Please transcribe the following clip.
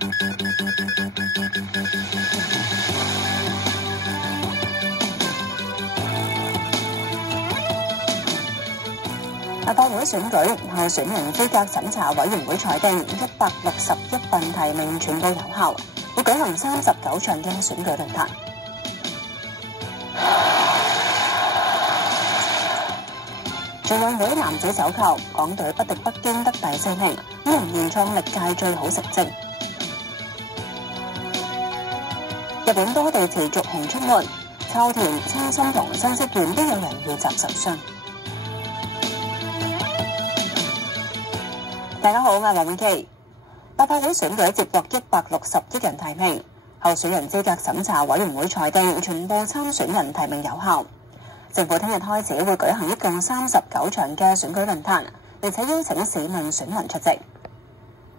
立法會選舉候選人資格審查委員會裁定161份提名全部有效，會舉行39場嘅選舉論壇。全運會男子手球，港隊不敵北京得第4名，仍然創歷屆最好成績。日本多地持續熊出沒，秋田、青森同新潟縣都有人遇襲受傷。大家好，我係黃永琪。立法會選舉接獲161人提名，候選人資格審查委員會裁定全部參選人提名有效。政府聽日開始會舉行一共39場嘅選舉論壇，並且邀請市民選民出席。